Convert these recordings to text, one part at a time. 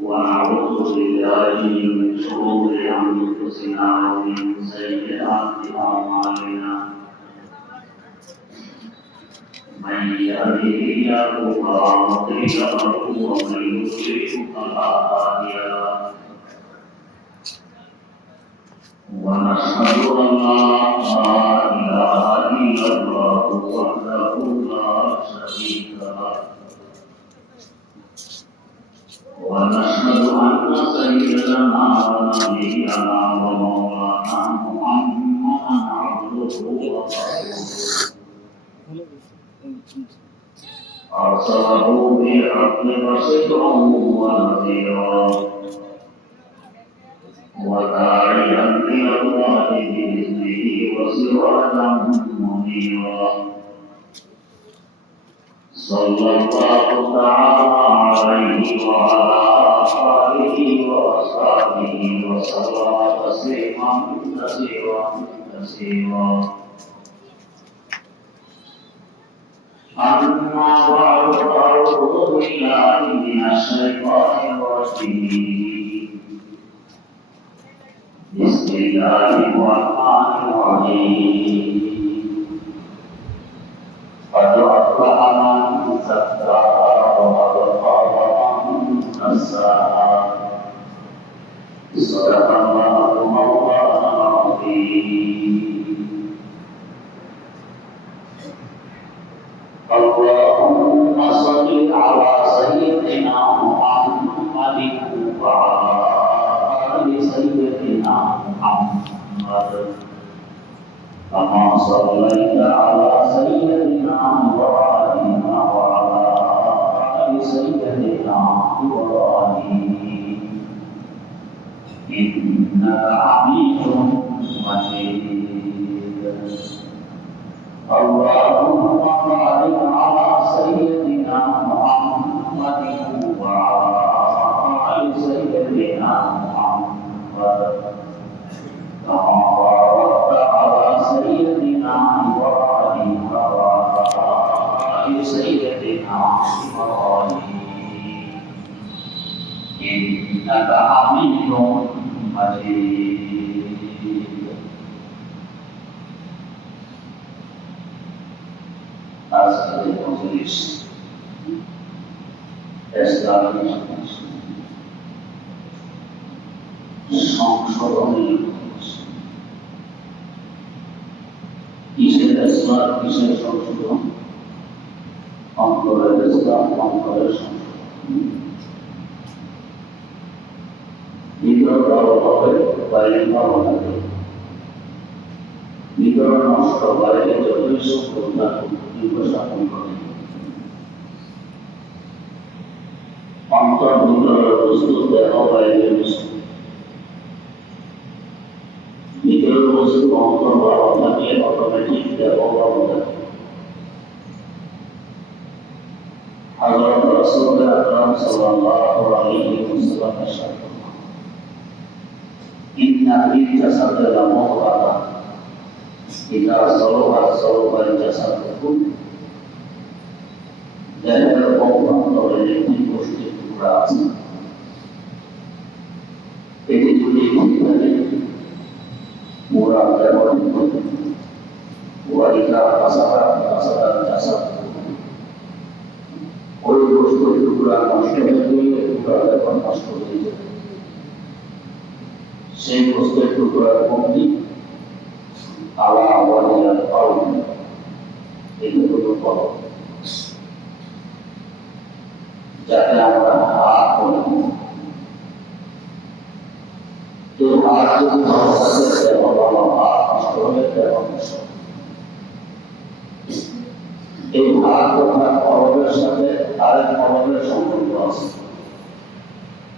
ونعوذ بالله من شرور انفسنا ومن سيئات اعمالنا من يهده الله فلا مضل له ومن يضلل فلا هادي له ونشهد ان لا اله الا الله وحده لا شريك له ونشهد أن سيدنا ونبينا ومولانا محمدا عبده ورسوله أرسله بالحق بشيرا ونذيرا وداعيا إلى الله بإذنه وسراجا منيرا صلى الله تعالى عليه وعلى آله وأصحابه وسلم تسليما كثيرا أما بعد فأعوذ بالله من الشيطان الرجيم بسم الله الرحمن الرحيم قد أفلح من زكاها وقد خاب من دساها صدق الله مولانا العظيم اللهم صل على سيدنا محمد وعلى آل سيدنا محمد كما صليت على سيدنا إبراهيم وعلى آل سيدنا إبراهيم إنك حميد مجيد اللهم بارك على سيدنا محمد وعلى آل سيدنا محمد كما باركت على سيدنا إبراهيم وعلى آل سيدنا إبراهيم إنك حميد مجيد আজকের মজলিস ইসলামী সংশোধনের কিসের ইসলাম কিসের সংশোধন অন্তরের ইসলাম অন্তরের সংশোধন ভিতর ভালো হবে বাইরে ভালো হবে ভিতর নষ্ট বাইরে যতই সফলতা উপস্থাপন করে অন্তর ভিতরের বস্তু দেহ বাইরে বস্তু ভিতরের বস্তু অন্তর ভালো থাকলে অটোমেটিক দেহ ভালো থাকে হযরত রাসূল আকরাম সাল্লাল্লাহু আলাইহি ওয়াসাল্লামের সাথে ইন্না ফিল জাসাদি লামুদাগা ইযা সালাহা সালাহাল জাসাদু কুল্লু দেহের অভ্যন্তরে একটি গোষ্ঠীর টুকরা আছে এটি যদি ঠিক থাকে পুরা দেহ ঠিক থাকে ওয়াইদা ফাসাদাল জাসাদ ওই গোষ্ঠীর টুকরা নষ্ট হয়ে গেলে পুরা দেহ নষ্ট হয়ে যাবে সেই গোষ্ঠীর টুকরার কমতি আলা ওয়ালিয়াল কওম এগুলো বলো যাতে আমরা হাত বলি তো হাত যদি ভালো থাকে দেহ ভালো হাত নষ্ট হলে দেহ নষ্ট এই হাত তথা কলমের সাথে আরেক কলমের সম্পর্ক আছে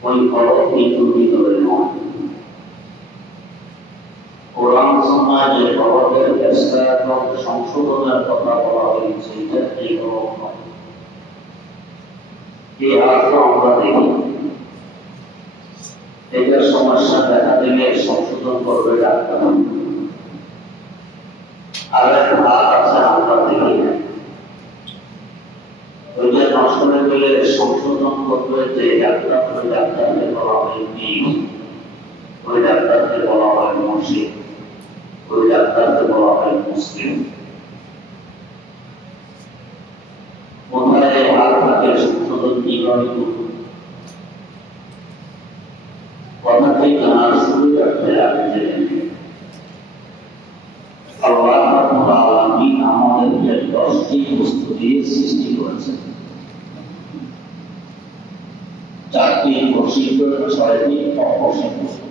ওই কলম কিন্তু ভিতরে নয় কোরআন সুন্নাহ যে কলমের ইসলাহ এবং সংশোধনের কথা বলা হয়েছে এটা এই কলম নয় এই হাতটা আমরা দেখি এটার সমস্যা দেখা দিলে সংশোধন করবে ডাক্তার আর এক হাত আছে আমরা ওই ডাক্তারকে বলা হয় পীর, ওই ডাক্তারকে বলা হয় মুর্শিদ, ওই ডাক্তারকে বলা হয় মুসলিম। কোথায় ভাগ থাকে সংশোধন কিভাবে করব, কথাটি জানার সুবিধার্থে আমি জেনে নিই। আল্লাহ রাব্বুল আলামিন আমাদেরকে 10টি বস্তু দিয়ে সৃষ্টি করেছেন, 4টি বশিত, 6টি অবশিষ্ট।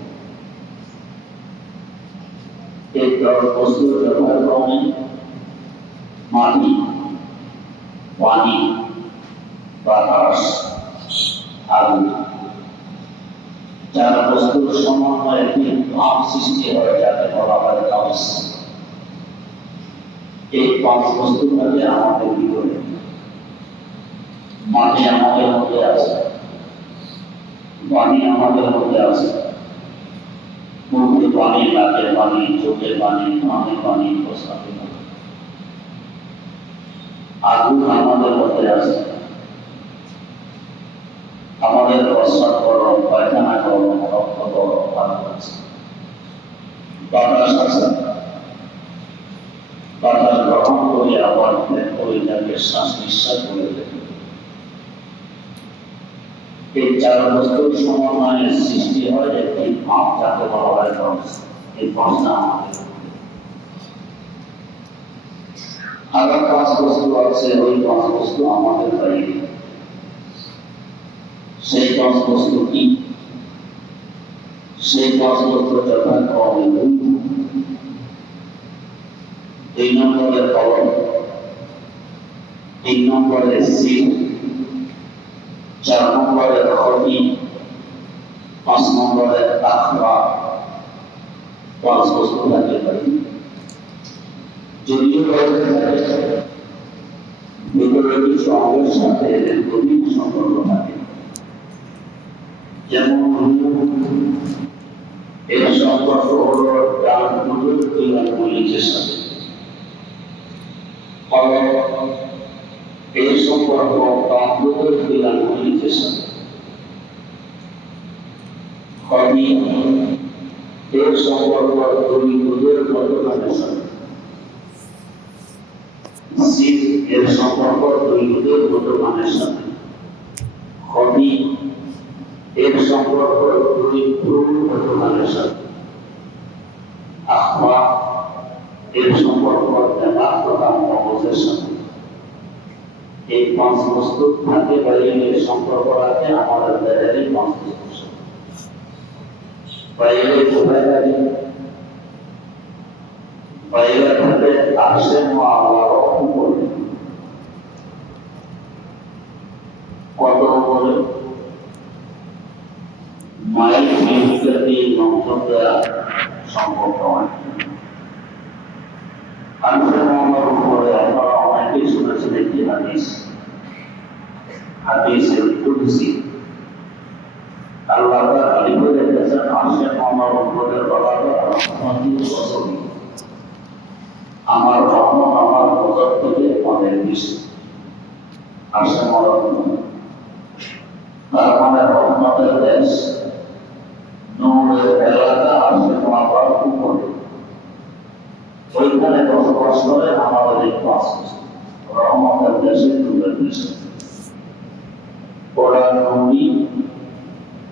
এই 10 বস্তু যথাক্রমে মাটি, পানি, বাতাস, আগুন। 4 বস্তুর সমন্বয়ে একটি ভাব সৃষ্টি হয় যাকে বলা হয় তামস। এই 5 বস্তু থাকে আমাদের ভিতরে। মাটি আমাদের মধ্যে আছে, পানি আমাদের মধ্যে আছে, মুখে পানি, নাকে পানি, চোখে পানি, কানে পানি, প্রস্রাবে পানি। আগুন আমাদের মধ্যে আছে, আমাদের প্রস্রাব গরম, পায়খানা গরম, রক্ত গরম, ভালো আছে। বাতাস আছে, বাতাস গ্রহণ করে আবার ত্যাগ করে যাকে শ্বাস নিঃশ্বাস করে দেবে। এই 4 বস্তুর সমন্বয়ে সৃষ্টি হয় একটি ভাব যাকে বলা হয় রস। এই ভাবটা আমাদের আরো 5 বস্তু আছে, ওই 5 বস্তু আমাদের বাইরে। সেই 5 বস্তু কি? সেই 5 বস্তু যথাক্রমে 2 নম্বরে ফলন, 3 নম্বরে শীত, 4 নম্বরে ক্ষতি, 5 নম্বরে আখরা। 5 বস্তু থাকে বাইরে। যদিও ভিতরে কিছু অঙ্গের সাথে এদের গভীর সম্পর্ক থাকে, যেমন এর সম্পর্ক হল ডান দুধের ক্রিয়া মৌলিকের সাথে, এর সম্পর্ক বাম দুধের ক্রিয়া মৌলিকের সাথে, ক্ষতি এর সম্পর্ক 2 দুধের ঘটনার সাথে, শীত এর সম্পর্ক 2 দুধের ঘটনার সাথে, ক্ষতি এর সম্পর্ক 2 ভ্রূণ ঘটনার সাথে, আখরা এর সম্পর্ক দেমাগ তথা মগজের সাথে। এই 5 বস্তু থাকে বাইরে সম্পর্ক রাখে আমাদের দেহের 5 বস্তুর সাথে। বাইরে কোথায় থাকে? বাইরে থাকে আরশের আল্লাহর উপরে। কত উপরে? মাইল ইত্যাদি নক্ষত্র সম্পর্ক হয়। আরশের আল্লাহর উপরে আপনারা অনেকেই শুনেছেন একটি হাদিস, হাদিসের কুদসি। আল্লাহ তাআলা লিখে রেখেছেন আরশের আল্লাহর উপরে বলাটা রহমতি ওয়াসফি। আমার রহমত আমার নজর থেকে অনেক বেশি। আরশের আল্লাহর উপরে তার মানে রহমতের দেশ, নূরের এলাকা আরশের আল্লাহর উপরে। ওইখানে বসবাস করে আমাদের এই 5 বস্তু, রহমতের দেশে, নূরের দেশে। ওরা নূরি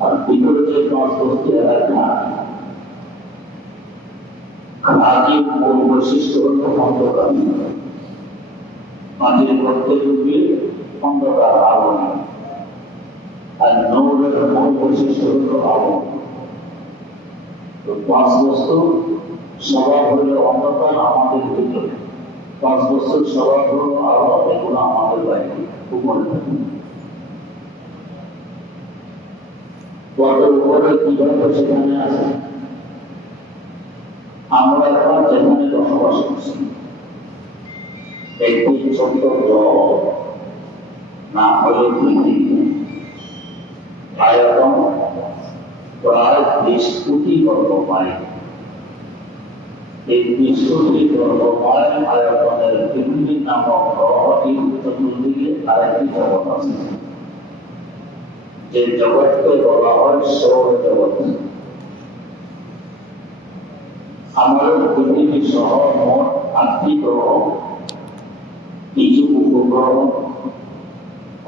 আর ভিতরে যে 5 বস্তু এরা খাঁটি মূল বৈশিষ্ট্য হল অন্ধকার। মাটির মধ্যে ঢুকলে অন্ধকার আলো নেই, আর নূরের মূল বৈশিষ্ট্য হল আলো। তো 5 বস্তু স্বভাব হলো অন্ধকার আমাদের ভিতরে, 5 বস্তুর স্বভাব হলো আলো, এগুলো আমাদের বাইরে উপরে থাকে। কত উপরে কিভাবে সেখানে আছে? আমরা এখন যেখানে বসবাস করছি একটি ছোট্ট গ্রহ, নাম হলো পৃথিবী। আয়তন প্রায় 20 কোটি বর্গ মাইল। এই 20 কোটি বর্গ মাইল আয়তনের পৃথিবী নামক গ্রহটির চতুর্দিকে আরেকটি জগৎ আছে। যে জগৎকে বলা হয় সৌরজগৎ। আমাদের পৃথিবী সহ মোট 8টি গ্রহ, কিছু উপগ্রহ,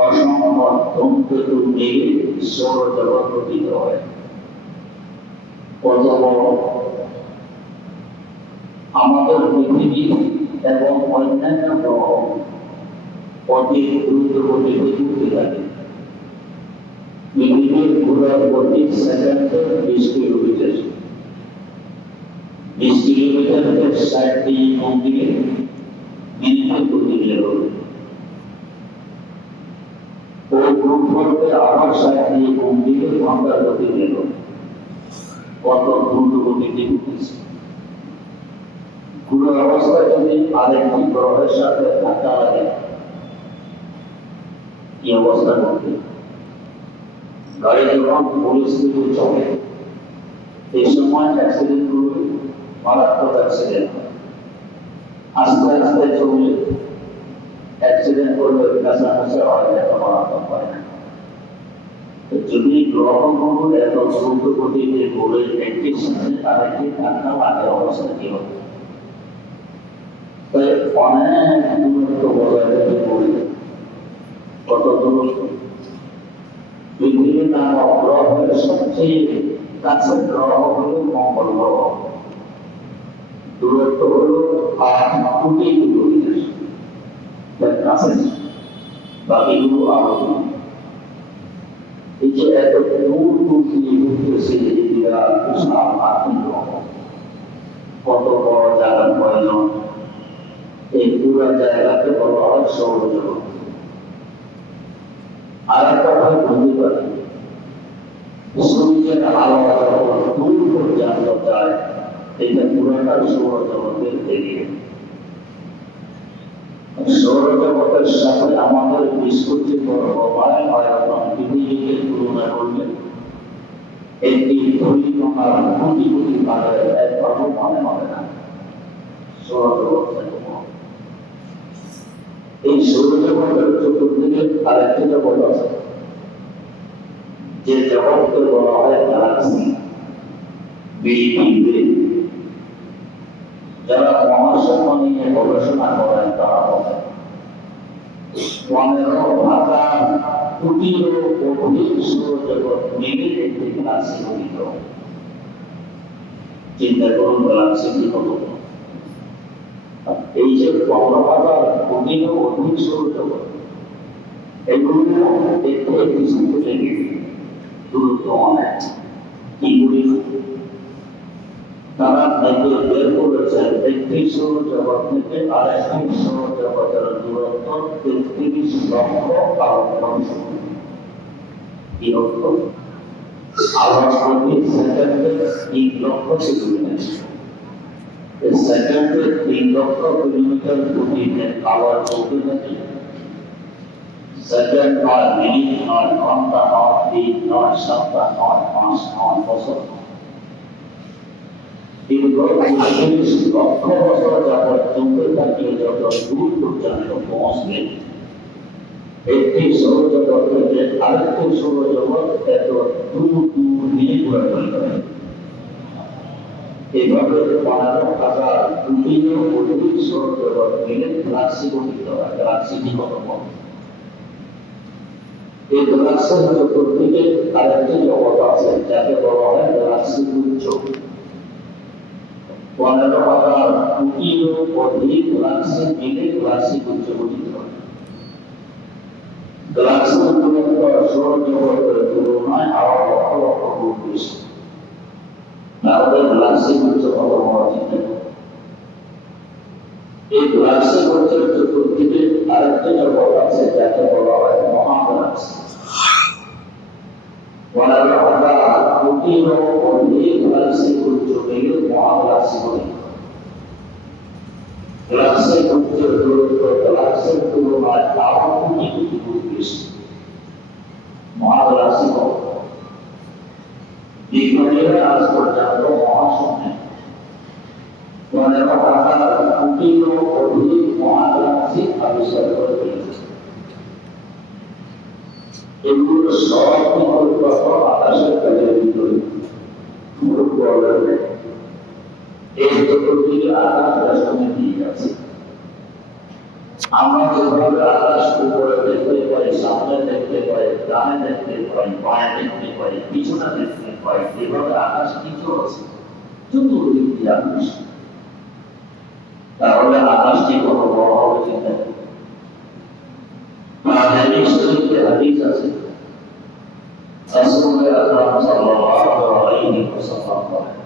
অসংখ্য ধূমকেতু মিলে সৌরজগৎ গঠিত হয়। কত বড় আমাদের পৃথিবী এবং অন্যান্য গ্রহ অতি দ্রুত গতিতে ঘুরতে থাকে। পৃথিবীর ঘোরার গতি সেকেন্ডে 20 কিলোমিটার। 20 কিলোমিটারকে 60 গুণ দিলে মিনিটে গতি বের হবে। ওই গ্রুপকে আবার 60 গুণ দিলে ঘন্টার গতি বের হবে। কত দ্রুত গতিতে ঘুরতেছে। পুরো অবস্থায় যদি আরেকটি গ্রহের সাথে ধাক্কা লাগে, কি অবস্থা ঘটবে? গাড়ি যখন পরিস্থিতি চলে, এই সময় অ্যাক্সিডেন্ট করবে, মারাত্মক অ্যাক্সিডেন্ট হয়। আস্তে আস্তে চললে অ্যাক্সিডেন্ট করলে কাছাকাছি হয়, এত মারাত্মক হয় না। যদি গ্রহগুলো এত দ্রুত গতিতে ঘুরে একটির সাথে আরেকটি ধাক্কা লাগে, অবস্থা কি হবে? অনেক দূরত্ব বজায় রেখে পড়বে। কত দূরত্ব? পৃথিবীর নামক গ্রহের সবচেয়ে কাছের গ্রহ হল মঙ্গল গ্রহ। দূরত্ব হল 8 কোটি কিলোমিটার। তার কাছে বাকিগুলো আরো দূর। এই যে এত দূর দূর দিয়ে ঘুরতেছে এই বিরাট বিশাল 8টি গ্রহ, কত বড় জায়গার প্রয়োজন। এই পুরো জায়গাকে বলা হয় সৌরজগৎ। আর একটা ভাবে বুঝতে পারি, সূর্যের আলো যখন দূর পর্যন্ত যায়, এটা পুরোটা সৌরজগতের এরিয়া। সৌরজগতের সাথে আমাদের বিস্কুটের প্রবাহের আয়তন পৃথিবীকে তুলনা করলে একটি ধূলিকণার কোটি কোটি ভাগের এক ভাগ মনে হবে না। সৌরজগৎ এই সৌরজগতের চতুর্দিকে আরেকটি জগৎ আছে, যে জগৎকে বলা হয় গ্যালাক্সি, মিল্কি ওয়ে। যারা মহাশূন্য নিয়ে গবেষণা করেন তারা বলেন 15,000 কোটিরও অধিক সৌরজগৎ মিলে একটি গ্যালাক্সি গঠিত। চিন্তা করুন গ্যালাক্সি কি হতো। এই যে 15,000 কোটিরও অধিক সৌরজগৎ, এগুলো একটি সাথে লেগে দূরত্ব অনেক। এগুলি তারা বের করেছেন একটি সৌরজগৎ থেকে আরেকটি সৌরজগতের দূরত্ব 33 লক্ষ আলোকবর্ষ। কি অর্থ? আলোক প্রতি সেকেন্ডে 3 লক্ষ কিলোমিটার। সেকেন্ডে 3 লক্ষ কিলোমিটার গতিতে আলোর চলতে থাকে। সেকেন্ড নয়, মিনিট নয়, ঘন্টা নয়, দিন নয়, সপ্তাহ নয়, মাস নয়, বছর নয়। 33 লক্ষ বছর যাবৎ চলতে থাকলে যত দূর পর্যন্ত পৌঁছবে, একটি সৌরজগৎ থেকে আরেকটি সৌরজগৎ এত দূর দূর নিয়ে ঘুরে চলবে। এভাবে 15,000 কোটিরও অধিক সৌরজগৎ মিলে গ্যালাক্সি গঠিত হয়। গ্যালাক্সি কি কত বড়? এই গ্যালাক্সির চতুর্দিকে আরেকটি জগৎ আছে, যাকে বলা হয় গ্যালাক্সি পুঞ্জ। 15,000 কোটিরও অধিক গ্যালাক্সি মিলে গ্যালাক্সি পুঞ্জ গঠিত হয়। গ্যালাক্সির দূরত্ব সৌরজগতের তুলনায় আরো লক্ষ লক্ষ গুণ বেশি। তাহলে গ্যালাক্সি পুঞ্জ কত বড় চিন্তা করুন। এই গ্যালাক্সি পুঞ্জের চতুর্দিকে আরেকটি জগৎ আছে, যাকে বলা হয় মহাগ্যালাক্সি। 15,000 কোটিরও অধিক গ্যালাক্সি পুঞ্জ মিলে মহাগ্যালাক্সি গঠিত। গ্যালাক্সি পুঞ্জের দূরত্ব গ্যালাক্সির তুলনায় আরো কোটি কোটি গুণ বেশি। মহাগ্যালাক্সি কত? বিজ্ঞানীরা আজ পর্যন্ত মহাশূন্যে 15,000 কোটিরও অধিক মহাগ্যালাক্সি আবিষ্কার করে ফেলেছে। এগুলো সব আকাশের কাজের ভিতরে এই চতুর্দিকে আকাশ রাষ্ট্রকে দিয়ে গেছে। আমরা যেভাবে আকাশ উপরে দেখতে পাই, সামনে দেখতে পাই, ডানে দেখতে পাই, বায়ে দেখতে পাই, পিছনে দেখতে পাই, এভাবে আকাশ কিছু আছে চতুর্দিক দিয়ে আকাশ। তাহলে আকাশটি কত বড় হবে চিন্তা করি। হাদিস আছে রাসূলুল্লাহ আকরাম সাল্লাল্লাহু আলাইহি ওয়াসাল্লাম বলেন,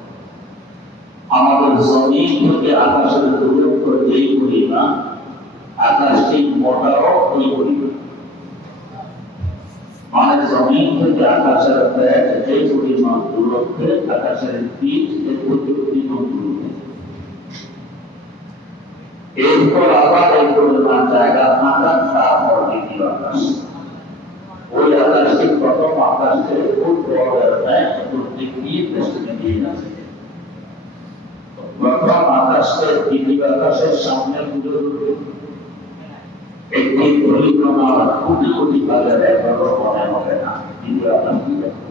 আমাদের জমিন থেকে আকাশের দূরত্ব যেই পরিমাণ, আকাশটি মোটাও ওই পরিমাণ। মানে জমিন থেকে আকাশের প্রায় যেই পরিমাণ দূরত্বে, আকাশের পিঠ পরিমাণ দূরত্বে। এরপর আবার এই পরিমাণ জায়গা ফাঁকা, তারপর দ্বিতীয় আকাশ। ওই আকাশটি প্রথম আকাশকে খুব বড় চতুর্দিক দিয়ে বেষ্টনী দিয়ে আছে। প্রথম আকাশকে দ্বিতীয় আকাশের সামনে পুজো করবে। একটি পরিক্রমার কোটি কোটি কাজের একবারও মনে হবে না দ্বিতীয় আকাশটি দেখো।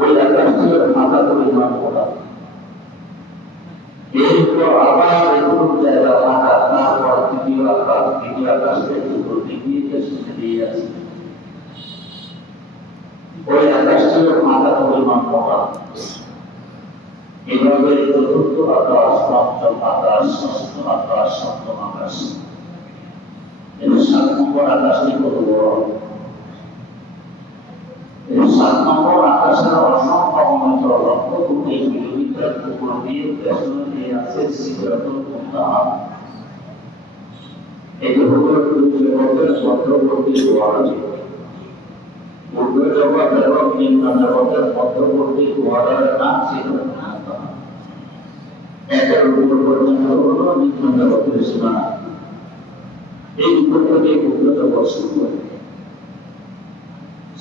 ওই আকাশটি মাথা পরিমাণ করা। এরপর আবার একটু জায়গা ফাঁকা, তারপর দ্বিতীয় আকাশকে চতুর্দিক দিয়ে বেষ্টনী দিয়ে আছে। ওই আকাশটির মাথা পরিমাণ করা। এভাবে চতুর্থ আকাশ, পঞ্চম আকাশ, ষষ্ঠ আকাশ, সপ্তম আকাশ। এই 7 নম্বর আকাশটি কত বড়? এই 7 নম্বর আকাশের অসংখ্য অনন্ত লক্ষ কোটি কিলোমিটার উপর দিয়ে বেষ্টনী দিয়ে আছে সিদরাতুল মুনতাহা। এটি হলো দুই জগতের মধ্যবর্তী গোয়ালি। পূর্ব জগৎ এবং নিম্ন জগতের মধ্যবর্তী গোয়ালের নাম সিদরাতুল মুনতাহা। একের উপর পর্যন্ত হলো নিম্ন জগতের সীমানা। এই উপর থেকে পূর্ব জগৎ শুরু হয়।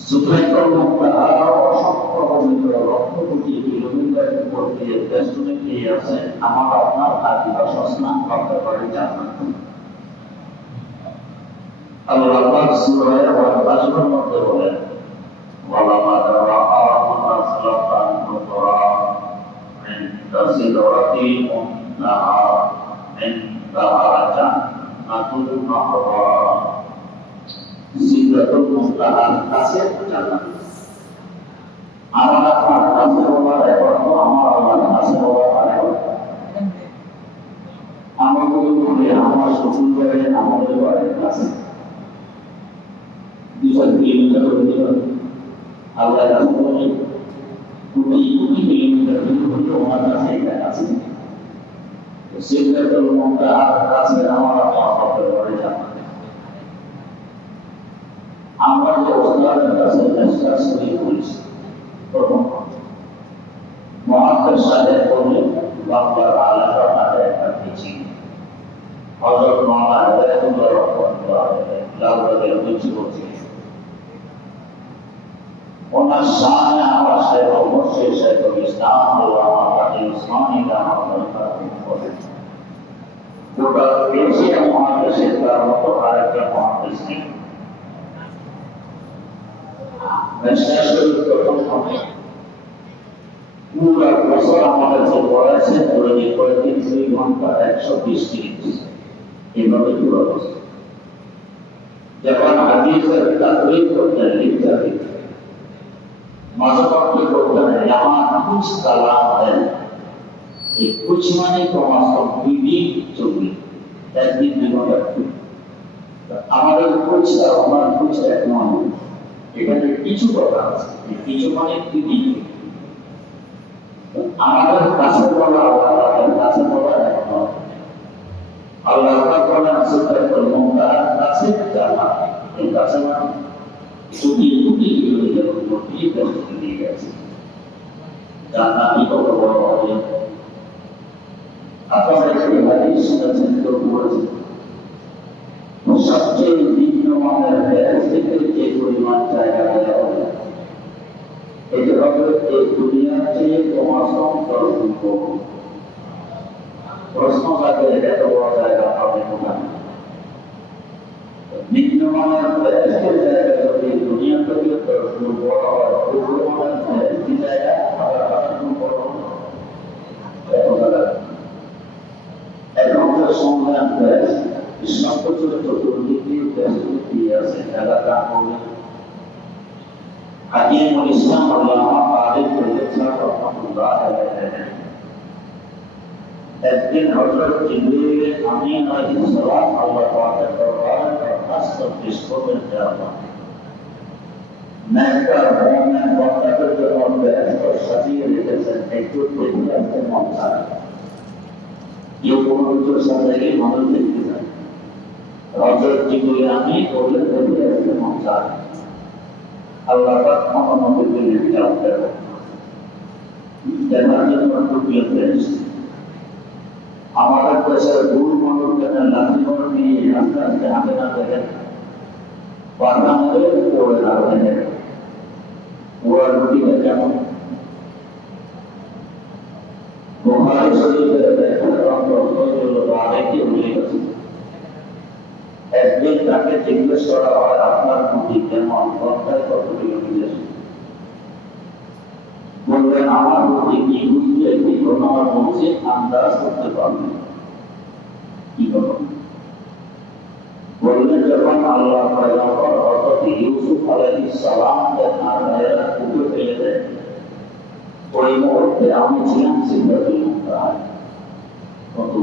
সিদরাতুল মুনতাহা অসংখ্য অনন্ত লক্ষ কোটি কিলোমিটার উপর দিয়ে বেষ্টনী দিয়ে আছে আমার আপনার আদিবাস স্নান করতে পারে জান্নাত। আল্লাহ পাক সূরা আল-বাজরের মধ্যে বলেন, ওয়ালাকাদ রাআহু নাযলাতান উখরা ইনদা সিদরাতিল মুনতাহা ইনদাহা জান্নাতুল মা'ওয়া। সিদরাতুল মুনতাহার কাছে জান্নাত। আমার আপনার কাছে বলা এখন আমার আল্লাহর কাছে বলা মানে আমাদের আমার শ্বশুর বাড়ি আমাদের বাড়ির কাছে 200 কিলোমিটার হতে পারে। আল্লাহর কাছে বলে কোটি কোটি কিলোমিটার হলেও আমার কাছে এটা কাছে। সিদরাতুল মুনতাহার কাছে আমার আপনার সকলের বাড়ি জান্নাত। আমরা যে ওস্তাদের কাছে চেষ্টা শুরু করেছি, প্রথম মুহাদ্দিস সাহেব বললেন বাংলার আলেমরা তাদের একটা মিছিল হযরত মাওলানা হিদায়াতুল্লাহ রাহমাতুল্লাহ আলাইহি লাউলাদের মিছিল করছে। ওনার সামনে আমার সাহেব অবশ্যই শেখুল ইসলাম আল্লামা তাকিউল উসমানী রাহমাতুল্লাহ বলেন, গোটা এশিয়া মহাদেশের তার মতো আরেকটা মহাদেশ নেই। পুরা বছর আমাদের যে পড়াচ্ছে দৈনিক করে 2 ঘন্টা 120 মিনিট এইভাবে কি অবস্থা। যখন হাদিসের তাকরীর করতেন লিখতে মাঝে মধ্যে করতেন यहाँ कुछ कलाम है, ये कुछ माने कम से कम 2 दिन চলবে, 1 दिन 2 ঘন্টা। আমাদের কুছ আমার কুছ এক নয়, এখানে কিছু কথা আছে, কিছু মানে কি আমাদের কাছে বলা আল্লাহর কাছে বলা এখন আল্লাহ পাক বলেন সিদরাতুল মুনতাহার কাছে জান্নাত। এই কাছে মানে কোটি কোটি কিলোমিটার উপর দিয়ে বেষ্টনী দিয়ে গেছে। জান্নাত কত বড় হবে আপনারা এই হাদিস শুনেছেন, কেউ বলেছেন সবচেয়ে নিম্নমানের থেকে যে পরিমাণ জায়গা দেওয়া হবে এই হবে এই দুনিয়ার চেয়ে তোমার সংকল্প। প্রশ্ন থাকে এত বড় জায়গা পাবে কোথায়? নিম্নমানের জায়গা দুনিয়া থেকে বড় হয় ওগুলো মানে বিদায় আবার বড় এখন যে সংগ্রাম দেশ সবকিছু চতুর্দিকে দিয়ে আছে এলাকা করলে হাকিমুল ইসলাম আল্লামা তারিক রহমাতুল্লাহ আলাইহি একদিন হযরত জিবরিল আমিন আলাইহিস সালাম আল্লাহ পাকের দরবারে দরখাস্ত পেশ করলেন যে আল্লাহ নেককার মুমিন বান্দাদের জন্য বেহেশত সাজিয়ে রেখেছেন একটু দেখে আসতে মন চায় ये पवित्र सदैव मदद देते हैं हजरत जिब्रील आमीन बोले देखिए ऐसे मौका अल्लाह का मोहम्मद के लिए क्या करो जैसा कि हम लोग कहते हैं हमारा कैसे दूर मालूम करना लाने और भी रास्ता से आगे ना लगे वादा में कोई ना रहे वो रोटी का क्या बुखारी शरीफ একদিন তাকে জিজ্ঞেস করা হয় আপনার বুদ্ধি কেমন ঘন্টায় কত কিলোমিটার বললেন আমার বুদ্ধি কি বুঝলে কি কোনো আমার বলছে আন্দাজ করতে পারবে কি করো বললেন যখন আল্লাহ পয়গম্বর হযরত ইউসুফ আলাইহিস সালাম তার ভাইয়েরা পুকুরে ফেলে দেয় ওই মুহূর্তে আমি ছিলাম সিদ্ধাতুল মুনতাহা কত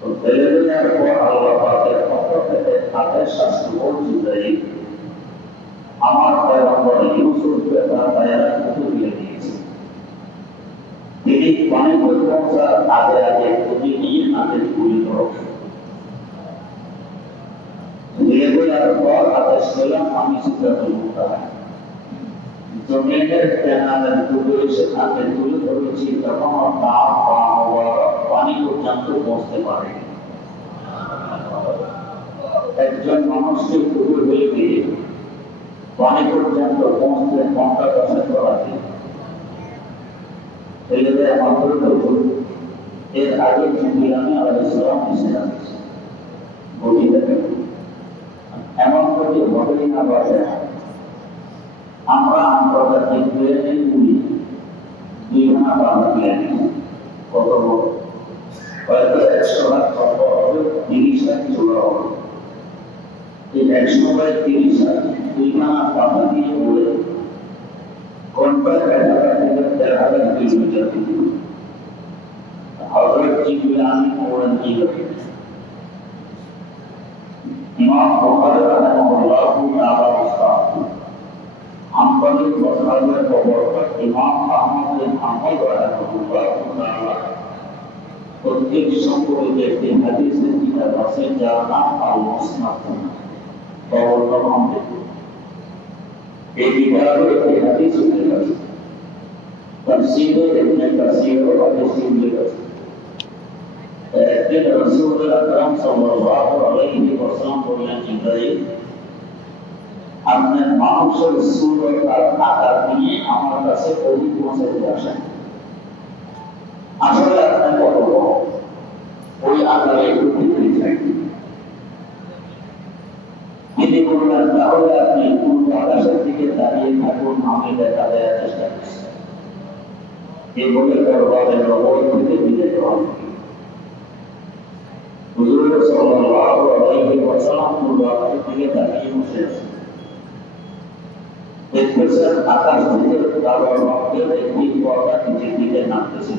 তো ফেলে দেওয়ার পর আল্লাহ পাকের পক্ষ থেকে আদেশ শাস্তি জিবরাইল আমার পয়গম্বর ইউসুফকে তার ভাইয়েরা পুকুরে ফেলে দিয়েছে তিনি পানি পৌঁছার আগে আগে খুঁজে নিয়ে তাদের গুলি করো ফেলে দেওয়ার পর আদেশ পেলাম আমি সিদ্ধাতুল মুনতাহা জমিনের প্যানালের ডুবে সেখানে তুলে ধরেছি তখন পানি পর্যন্ত পৌঁছতে পারে একজন মানুষকে ডুবে হয়ে গিয়ে পানি পর্যন্ত পৌঁছতে ঘন্টা দশেক করাতে ফেলে দেয় মাত্র এর আগে জিবরিল আলাইহিস সালাম এসে যাচ্ছে বলি দেখেন এমন করে ঘটেই না বাজে আমরা আন্তর্জাতিক প্লেনের গুলি 2 ঘন্টা বাধা প্লেনে কত বড় হয়তো 100 লাখ কত হবে 30 লাখ চলে হবে এই 100 বাই 30 লাখ 2 ঘন্টা বাধা দিয়ে উড়ে ঘন্টায় 1,000 কিলোমিটার হযরত জিবরিল আমিন ওড়েন কি করে ইমাম বুখারী রাহিমাহুল্লাহু তাআলা উস্তাদ আমবানি বসালের প্রবর্তক ইমাম আহমদ বিন হাম্বল রাহিমাহুল্লাহু তাআলা প্রত্যেক সম্পর্কে একটি হাদিসের কিতাব আছে যার নাম আল-মুসনাদ প্রবর্তক আহমদ এই কিতাবে একটি হাদিস উল্লেখ আছে তাফসীরে ইবনে কাসীর হাদিস উল্লেখ আছে একদিন রাসূল আকরাম সাল্লাল্লাহু আলাইহি ওয়াসাল্লাম বললেন জিবরাইল আপনার মানুষের সুরত আর আকার নিয়ে আমার কাছে ওই পৌঁছাতে আসেন আসলে আপনার কত ওই আকারে একটু বিক্রি থাকি তিনি বললেন তাহলে আপনি পূর্ব আকাশের দিকে দাঁড়িয়ে থাকুন আমি দেখা দেওয়ার চেষ্টা করছি এই বলে দরবারের ওই থেকে বিদায় হন হুজুর সাল্লাল্লাহু আলাইহি ওয়াসাল্লাম পূর্ব আকাশের দিকে দাঁড়িয়ে বসে আছেন দেখতেছেন আকাশ থেকে কারোর রক্তের একটি পর্দা নিচের দিকে নামতেছে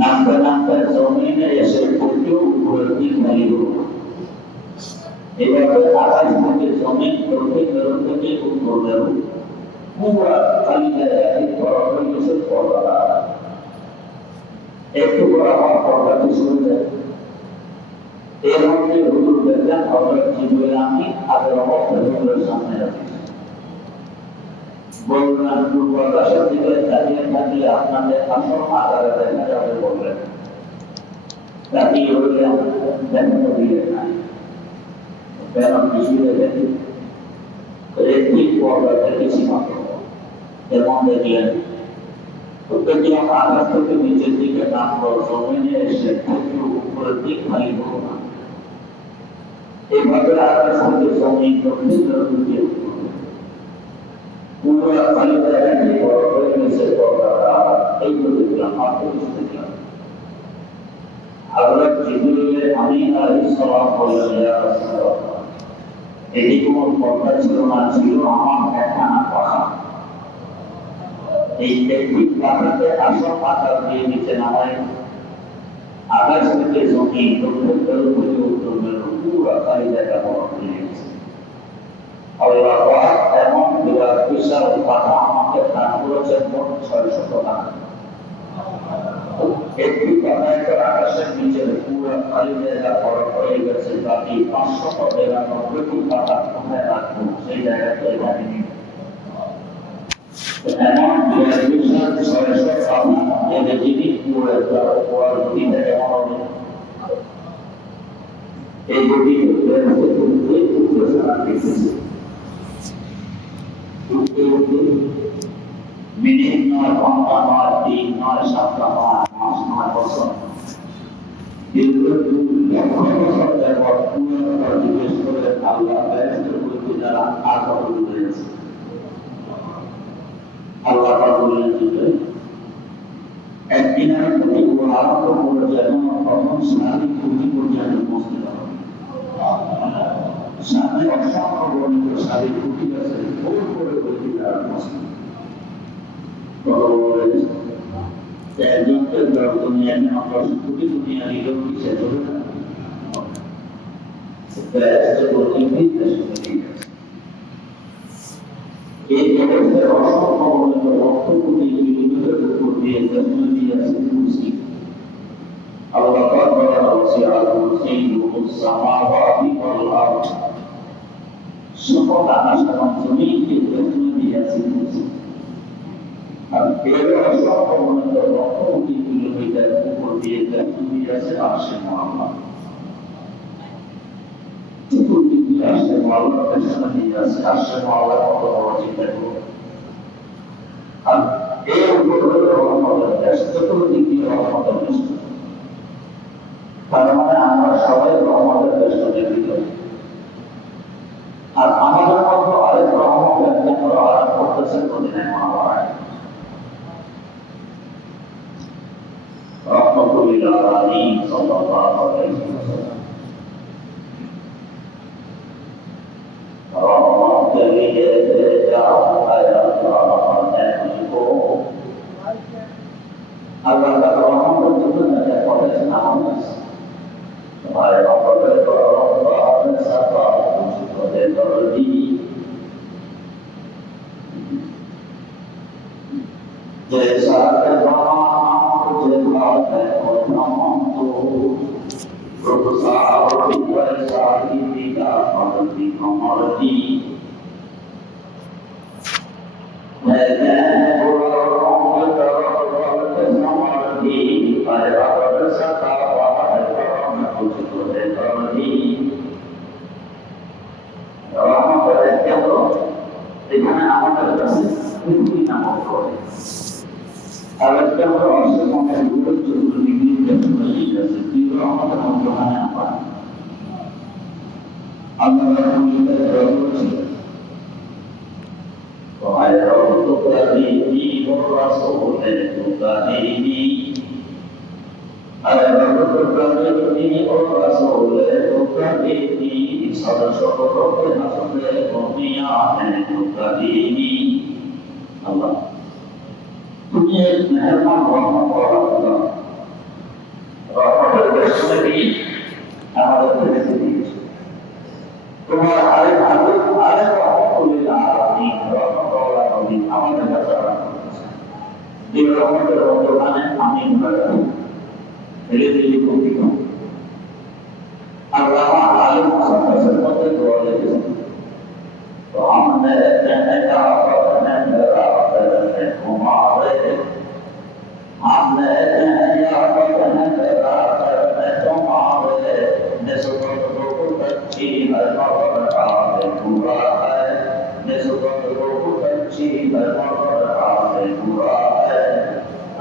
নামতে নামতে জমিনে এসে পড়তে উপরের দিক নারী এভাবে আকাশ থেকে জমিন করতে বেরোতে গিয়ে উত্তর দেব পুরা খালি জায়গায় করা হয়ে গেছে পর্দা একটু করা হওয়ার পর্দাটি শুরু যায় এর মধ্যে হুজুর দেখলেন হযরত জিবরিল আমিন আগের অবস্থায় হুজুরের সামনে আছে বললেন পূর্ব আকাশের দিকে তাকিয়ে থাকলে আপনাদের আসল আকারে দেখা যাবে বললেন তাকিয়ে হইলেন দেখতে দিলেন না কেন কিছু দেখেন একটি পর্দা দেখেছি মাত্র এমন দেখলেন প্রত্যেকটি আকাশ থেকে নিচের দিকে নামলো জমিনে এসে একটু উপরের দিক খালি হলো না এইভাবে আকাশ থেকে জমিন দক্ষিণ দিকে পুরো খালি জায়গাটি বড় হয়ে গেছে এইগুলো দেখলাম মাত্র কিছু দেখলাম হযরত জিবরিল আমিন আলাইহিস সালাম বললেন ইয়া রাসূলুল্লাহ এটি কোনো কথা ছিল না ছিল আমার একখানা পাখা এই একটি পাখাতে আসল আকার দিয়ে নিচে নামায় আকাশ থেকে জমি দক্ষিণ থেকে উত্তর পুরো খালি জায়গা বড় হয়ে গেছে আল্লাহ পাক এমন বিরাট বিশাল পাখা আমাকে দান করেছেন মোট ৬০০ টাকা একটি পাখায় আকাশের নিচে পুরো খালি জায়গা বড় হয়ে গেছে বাকি ৫৯৯টি পাখা কোথায় রাখবো সেই জায়গাতে রাখিনি এমন বিরাট বিশাল ৬০০ পাখা এদের জিনিস পুরো পুরো গতিটা কেমন হবে এই গতি মিনিট নয় ঘন্টা নয় দিন নয় সপ্তাহ নয় মাস নয় বছর জিজ্ঞেস করে আল্লাহ যারা আশা করেছে আল্লাহ বললেন একদিন আমি প্রতি আরম্ভ করে যেমন প্রথম সারি প্রতি পর্যায়ে উপস্থিত হবে সামনে অসংখ্য বর্ণিত সারি প্রতি আছে ভোর করে প্রতি তারা উপস্থিত একজনকে দুনিয়া কোটি দুনিয়া নিলেও কি শেষ হবে না এই জগতের অসংখ্য বর্ণিত লক্ষ কোটি কিলোমিটার উপর দিয়ে টেকনোলজি আছে কুরসি আল্লাহ পাক বলেন ওয়াসিআ কুরসিয়ুহু সামাওয়াতি ওয়াল আরদ সকল আকাশ এবং জমিনকে টেকনোলজি আছে কুরসি আর এর অসংখ্য বর্ণিত লক্ষ কোটি কিলোমিটার উপর দিয়ে টেকনোলজি আছে আরশে মুআল্লাহ চতুর্দিক দিয়ে আরশে মুআল্লাহ টেকনোলজি আছে আরশে মুআল্লাহ কত বড় চিন্তা করুন আর এর উপর রহমতের দেশ চতুর্দিক দিয়ে রহমতের দেশ তার মানে আমরা সবাই রহমতের দেশ ভিতরে আর আমাদের মধ্যে আরেক রহমত একজন আরাম করতেছেন মদিনায় মুনাওয়ারায় রহমতুল্লিল আলামিন সাল্লাল্লাহু আলাইহি ওয়াসাল্লাম রহমত লিয়ে যাও আল্লাহ তাআলা রহমতের জন্য যা করেছেন আমাদের तुम्हारे रहमत को रहमत सफा मुझको दे दर्दी जैसा के मुझे बात है और हम तो रुखसा और वैसा ही दिया मर्दी मर्दी मैं बुरा रंग तरफ समर्दी अरे रब सता मुझको दे दर्दी রহমতের কেন্দ্র এখানে আমাদের কাছে পৃথিবী নামক করে আর একটা আমরা অবশ্যই মনে গুরুত্বপূর্ণ ডিগ্রি টেকনোলজি আছে তীব্র আমাদের মধ্যখানে আমরা আল্লাহ বলেছেন তোমার রহমত কাদিনী রাসূল কাদিনী আরে রহমত কাদিনী ও রাসূল কাদিনী সদা সকলকে হাসবে দুনিয়া কাদিনী আল্লাহ তুমি এক মেহরবান রহমত আল্লাহ রহমতের দেশে দিয়ে আমাদের দেশে দিয়েছে তোমার আরেক হাতে আরেক রহমতুল্লিল আলামিন রহমতুল্লাহ আলামিন আমাদের কাছে রাখতেছে যে রহমতের বর্তমানে আমি ধীরে ধীরে কমতি কম আল্লাহ আলিম সাহেবের মধ্যে দোয়া লিখেছেন তো আমাদের একটা हमारे हमने या वतन तेरा करने तुम्हारे निस्बत को अच्छी हरमत आते पूरा है निस्बत को अच्छी हरमत आते पूरा है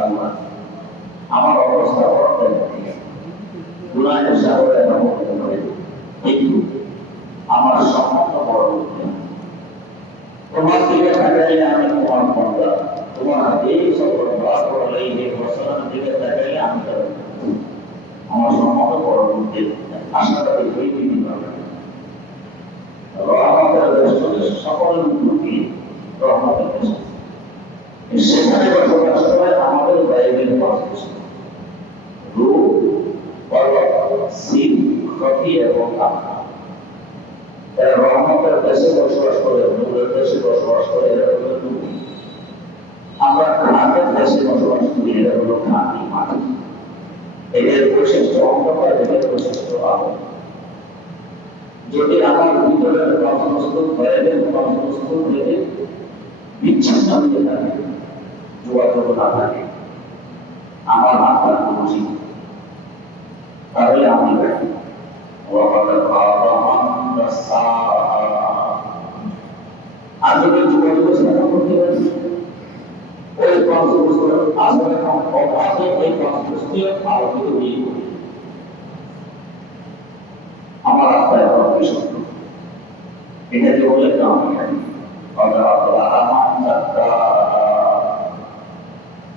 अल्लाह আমার অবস্থা করতে গুনাহের সাগরে নমস্কার করে আমার সম্পর্ক বড় উঠে তোমার দিকে তাকাইলে আমি তোমার বন্ধা তোমার হাতে সাল্লাল্লাহু আলাইহি ওয়াসাল্লাম দিকে তাকাইলে আমি তার আমার সম্পর্ক বড় উঠে আশাবাদী হই তিনি পাবেন রহমতের দেশ সকলের উন্নতি রহমতের দেশ সেখানে বসবাস করে আমাদের বাইরের বাংলাদেশ রূপ পর্বত সিম ক্ষতি এবং আখা এরা রহমতের দেশে বসবাস করে নূরের দেশে বসবাস করে এরা হলো নূর আমরা খাদের দেশে বসবাস করি এরা হলো খাঁটি মাটি এদের বৈশিষ্ট্য অন্ধকার এদের বৈশিষ্ট্য আলো যদি আমার ভিতরের কর্মবস্তু বাইরের কর্মবস্তু থেকে বিচ্ছিন্ন হয়ে থাকে যোগাযোগ না থাকে আমার হাতটা বুঝি তাহলে আমি দেখি আর যদি যোগাযোগ স্থাপন করতে পারি ওই কর্মবস্তু আসলে অভাবে ওই কর্মবস্তু আলোকিত দিয়ে করি আমার আত্মায় বিশুদ্ধ এটাকে বলে কামিয়াবি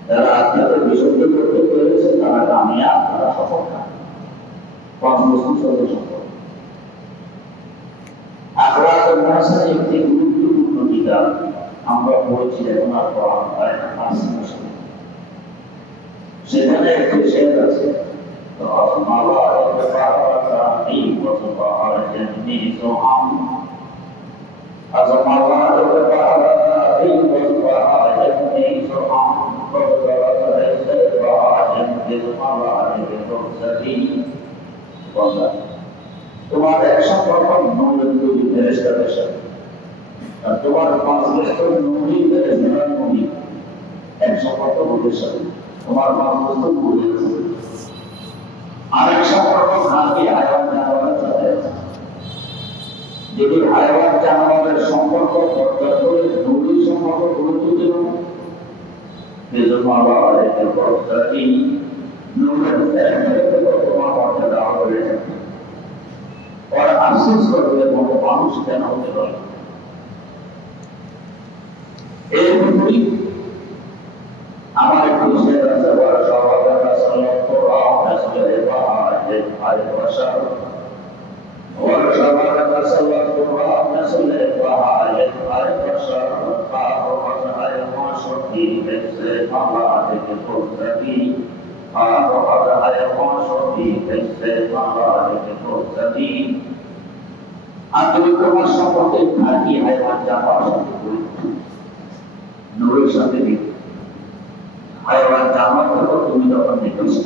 যারা আত্মাকে বিশুদ্ধ করতে পেরেছে তারা কামিয়াব তারা সফল কর্মবস্তুর সাথে সফল আখলাকুন হাসানা একটি গুরুত্বপূর্ণ কিতাব আমরা পড়েছি এখন আর পড়া হয় না সেখানে একটি শের আছে তোমার এক সম্পর্ক নূরের ফেরেশতাদের সাথে আর তোমার পাঁচ বছর নূরী ফেরেশতারা নূরী এক সম্পর্ক নূরের সাথে তোমার পাঁচ বছর নূরের সাথে আরেক সম্পর্ক খাঁটি হায়াওয়ান জানোয়ারের সাথে যদি হায়াওয়ান জানোয়ারের সম্পর্ক পর্যাপ্ত করে নূরী সম্পর্ক গড়ে তুলতে হবে সেজন্য আল্লাহ আলাইহির পরবর্তী নূরের ফেরেশতাদের তোমার মর্যাদা হয়ে যাবে ওরা আফসোস করবে এবং মানুষ কেন হতে পারে এই পুরোপুরি আমার একটু শের আছে ওরা সবাই সাল্লাল্লাহু আলাইহি ওয়াসাল্লাম ওরা সবাই সাল্লাল্লাহু আলাইহি আমি তোমার সম্পর্কে খাঁটি হায়াওয়ান জানোয়ারের সাথে করি নূরের সাথে দিই হায়াওয়ান জানোয়ার তুমি তখন দেখেছি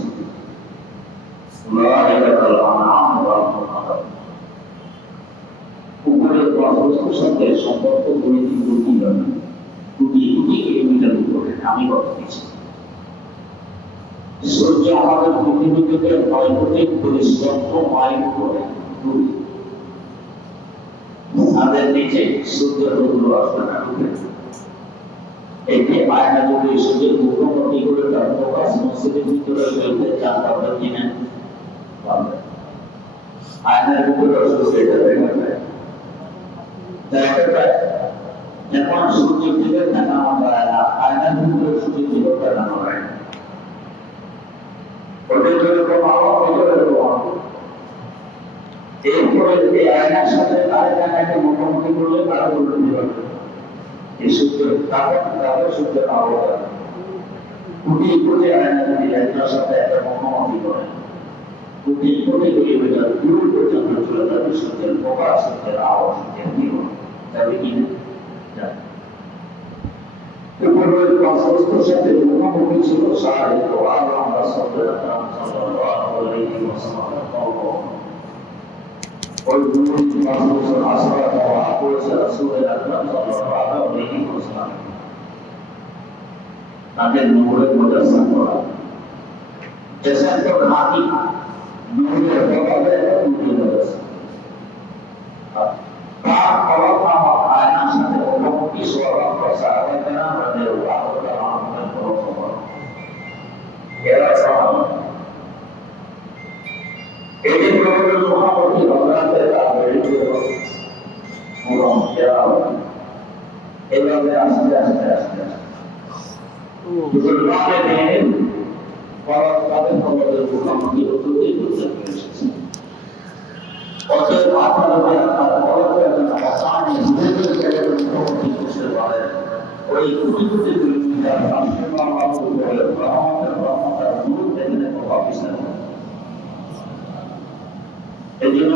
উপরের বস্তুর সাথে সম্পর্ক গড়ে কোটি কিলোমিটার উপরে আমি কথা দিচ্ছি সূর্য আমাদের পৃথিবী থেকে 9 কোটি 30 লক্ষ মাইল করে দূরে তাদের নিচে সূর্যের রৌদ্র আসবে না এতে আয়না যদি সূর্যের মুখোমুখি করে তার প্রকাশ মসজিদের ভিতরে ফেলতে চান তাহলে কিনে আয়নার ভিতরে সূর্য এটা দেখা যায় যখন সূর্যের দিকে দেখানো যায় না আয়নার ভিতরে সূর্যের দিকে দেখানো যায় না ওদের জন্য প্রভাব ভিতরে প্রভাব এরপরে এই আয়নার সাথে আয়নাকে মুখোমুখি করলে তারা উল্টো দিবে এই সূর্যের তাদের সূর্যের আলোটা কোটি আয়না যদি একটার সাথে একটা মুখোমুখি করে কোটি কিলোমিটার দূর পর্যন্ত চলে যাবে সূর্যের প্রকাশ সূর্যের আলো সূর্যের জীবন যাবে কি না উপরের বস্তুর সাথে মুখোমুখি ছিল সাহায্য আমরা সাল্লাল্লাহু আলাইহি ওয়াসাল্লাম ওই দুই বছর আসরা দেওয়া করেছে রাসূলের আকরাম সাল্লাল্লাহু আলাইহি ওয়াসাল্লাম তাদের নূরের মুজাসসাম করা जैसे तो खाती नूरे बगावे नूरे बरस का अवता आयना साथे लोकी स्वरा प्रसार करना बने हुआ होगा हमने प्रोटोकॉल केरा साहब एक प्रोटोकॉल वहां पर हजरत का बेटी এভাবে আস্তে আস্তে আস্তে মুসলমানের মেয়ে তাদের খবরের মুখোমুখি হতে এসেছে। অতএব আপনারা আপনার খবরের আসামে নিজেদের মুখোমুখি করতে পারেন। ওই কোটি কোটি কিলোমিটার রহমতের নূর এখানে প্রভাব বিস্তার করে। এই জন্য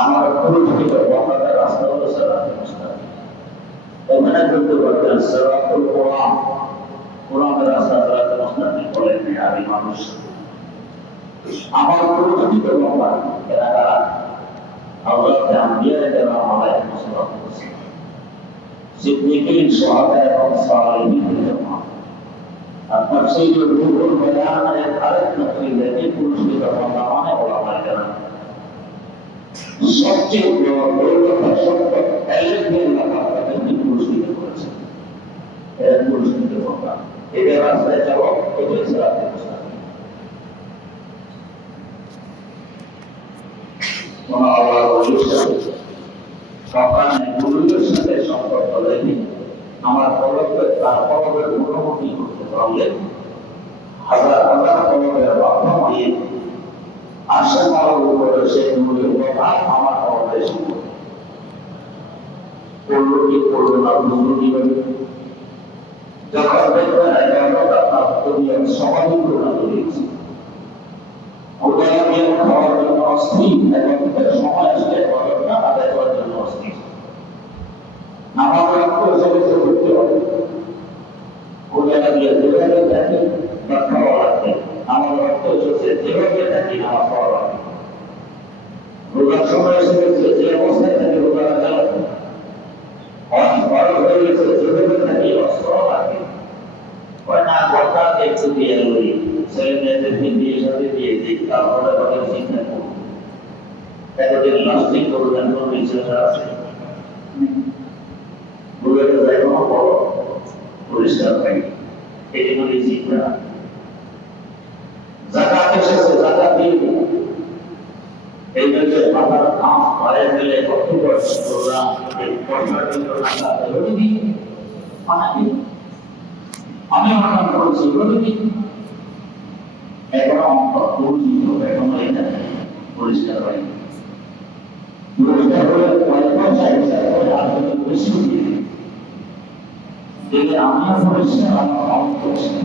আমার পরিচিত বর্ণার রাস্তা হলো সিরাতুল মুস্তাকিম। ওখানে বলতে পারতেন সিরাতুল কোরআন, কোরআনের রাস্তা সিরাতুল মুস্তাকিম বলেন আমি মানুষ। আমার পরিচিত বর্ণা এরা কারা? হযরত আম্বিয়া কেরাম আলাইহিস সালাম, সিদ্দিকীন, শুহাদা এবং সালিহিনের জামাত। আপনার সেই রূহুল বয়ানের আরেক তফসির দেখে পুরস্কৃত বর্ণা মানে ওলামায়ে কেরাম। সবচেয়ে বড় কথা সত্য এলেমের ব্যাপারে তিনি পুরস্কৃত করেছেন। এর পুরস্কৃত কথা এদের রাস্তায় যাওয়া এদের সিরাতুল মুস্তাকিম। কোন আল্লাহর ওলির সাথে সকালে গুরুদের সাথে সম্পর্ক রেখে আমার পরবর্তী তার পরবর্তী মুখোমুখি করতে পারলে হাজার হাজার পরবের বাধা দিয়ে আসে মালার উপরে সেই নূরের প্রভাব আমার পরবে শুরু করলো কি করলো না বুঝলো কিভাবে? যখন দেখবেন এগারোটা তার দুনিয়ার সবাই ঘোরা দিয়েছে ওদের খাওয়ার জন্য অস্থির এবং সময় আসলে বদলটা আদায় করার জন্য অস্থির। আমার লক্ষ্য হিসেবে করতে হবে ওদের যেভাবে থাকে বা খাওয়া লাগবে। আমার লক্ষ্য হচ্ছে যেভাবে থাকি আমার খাওয়া লাগবে। রোজার সময় এসে গেছে যে অবস্থায় থাকে রোজা রাখা লাগবে। হয়ে গেছে যেভাবে থাকি অস্ত্র লাগবে। না ঘরটা একটু দিয়ে লই, ছেলে মেয়েদেরকে দিয়ে সাথে দিয়ে দিই, তারপরে ওদের চিন্তা করব। এতদিন লাস্টিং করবেন কোন বিশ্বাস আছে? রোজাটা যাই কোনো বড় পরিষ্কার পাই, এই জন্য এই চিন্তা। জাকাত এসেছে, জাকাত দিয়ে দিন। এই জন্য মাথার কাম পায়ে গেলে কর্তব্য প্রোগ্রাম পয়সার জন্য জাকাত এভাবে দিই মানে আমি অর্জন করেছি এভাবে দিই। এখনো পরিচিত এখনো এটা পরিষ্কার হয়নি। পরিষ্কার হলে পয়সা হিসাব করে আরো বেশি দিয়ে দিই। আমিও পরিষ্কার, আমার মাও পরিষ্কার,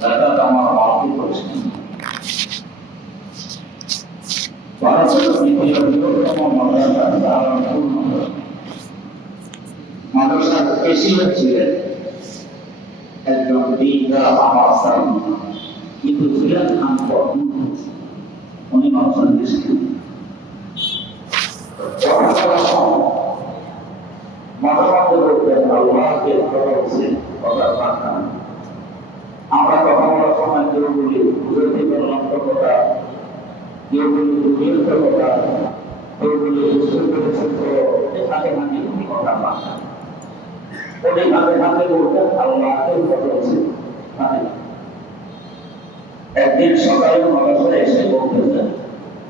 জাকাত আমার মাকে পরিষ্কার। ভারতের পৃথিবীর বৃহত্তম মাদ্রাসা সাহারানপুর মাদ্রাসার প্রেসিডেন্ট ছিলেন একজন দিনদার আমার স্বামী, কিন্তু ছিলেন উনি মাদ্রাসার ছিলেন। মাদ্রাসাতে বলতেন আল্লাহকে ভালোবাসেন কথা বার্তা। আমরা কথা বলার সময় কেউ বলি বুঝতে পারলাম কথা, কেউ বলি বুঝতে কথা, কেউ বলি বুঝতে পেরেছেন তো হাতে হাতে কথা বার্তা। উনি হাতে হাতে বলতেন আল্লাহকে ভালোবাসেন। একদিন সকালে মাদ্রাসায় এসে বলতেছেন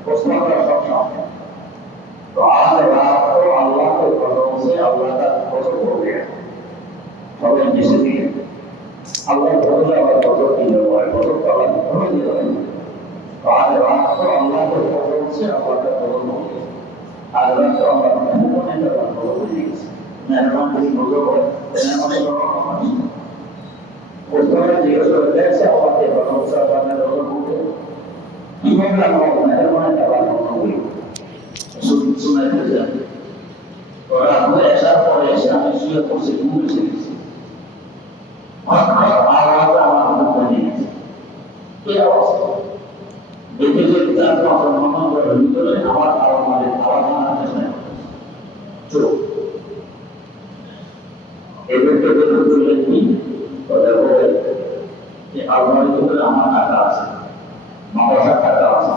প্রশ্নটা সবসময় তো আজ রাত তো আল্লাহকে ভালোবাসে, আল্লাহ তার কত করবে সবাই মিশে দিয়ে আল্লাহ ধরে আবার কত দিনে হয় কত তালা ধরে দিতে হয় আর রাত তো আল্লাহকে কত হচ্ছে আল্লাহকে কত হবে আর রাত তো আল্লাহ মেহরবানিটা কত হয়ে গেছে মেহরবান যদি নজর হয় মেহরবানি প্রথমে জিজ্ঞেস করে দেখছে আমাকে কত হচ্ছে আপনার নজর করতে কিভাবে আমার মেহরবানিটা কত হবে শুনে যান ওরা আমরা আসার পরে এসে আমি শুয়ে পড়ছি ঘুম এসে গেছি আওয়াজ আমার মুখ নিয়ে গেছে কি অবস্থা দেখে যে তার কথা মনে করে ভিতরে আমার আমাদের খাওয়া দাওয়া আছে চোখ এদেরকে চলে কি ওদের বলে যে আলমারির ভিতরে আমার টাকা আছে মাদ্রাসার টাকা আছে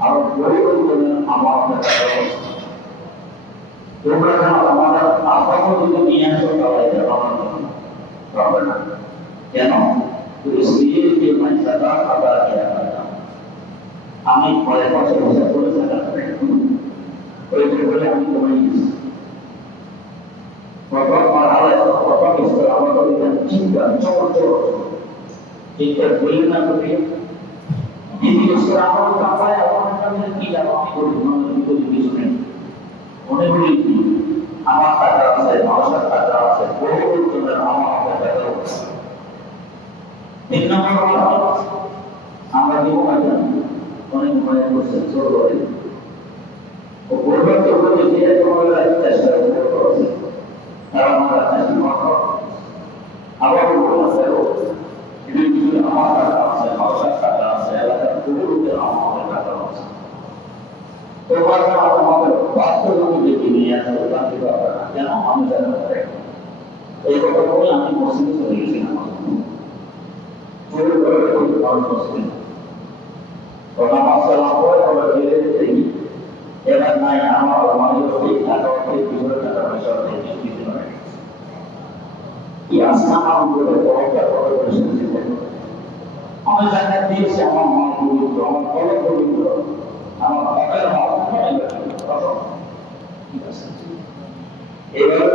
আরো পরিবর্তনে আমার টাকা আছে তোমরা আমাদের আপাতত যদি নিয়ে আসো তাহলে এটা পাবে না কেন इसलिए मैं सदा अदा किया करता আমি পরে বছর বছর করে থাকা ওই বলে আমি তোমায় কত পাড়ালে কত কিছু আমার বলে চিন্তা চল চল চিন্তা বলি না করি দ্বিতীয় স্তর আমার কাপায় আমার কাছে কি জানো আমি করি মনে করি কিছু নেই মনে করি আমার টাকা আছে মানুষের টাকা আছে বহু জনের আমার টাকা আছে তিন নম্বর আমরা দিব অনেক মনে করছে চোর করে ও বলবেন তো বলে দিয়ে তোমাদের চেষ্টা করছে তারা আমরা চেষ্টা করো আবার বলছে যদি আমার টাকা আছে মানুষের টাকা আছে এলাকার বহু আমাদের টাকা আছে তোমার আমাদের বাস্তবকে দেখে নিয়ে আসলে জানতে পারবে না কেন আমি জানতে পারি এই কথা বলে আমি মসজিদে চলে গেছিলাম চলে করে নামাজ সালাম করে আমরা বেরিয়ে দেখি এবার নাই আমার আমাদের টাকা ভিতরে টাকা পয়সা দিতে পারে এই আস্থা আমাদের বড়টা করে আমি জায়গা দিয়েছি আমার মা পবিত্র আমার বড় পবিত্র আমার বাবার মা ঠিক আছে এবার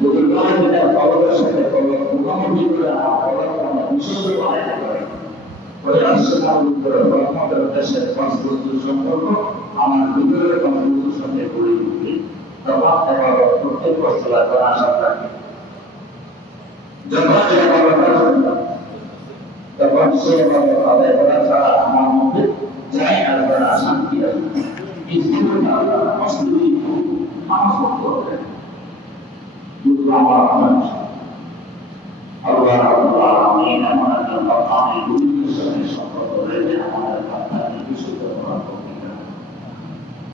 যদি বলেন যেটা বাবার সাথে মুখামুখি করে আমার বাবার বিশুদ্ধ বানাইতে পারে ওই আসমার ভিতরে রহমতের দেশের পাঁচ বস্তুর সম্পর্ক আমার ভিতরের পাঁচ বস্তুর সাথে গড়ে উঠবে তখন এবার প্রত্যেক কষ্ট লাগবে আশা থাকে যখন সে তখন সে আদায় করা ছাড়া আমার মধ্যে যায় আর করা শান্তি আসবে এই জীবনটা অস্তিত্ব মানুষ করতে হবে আমার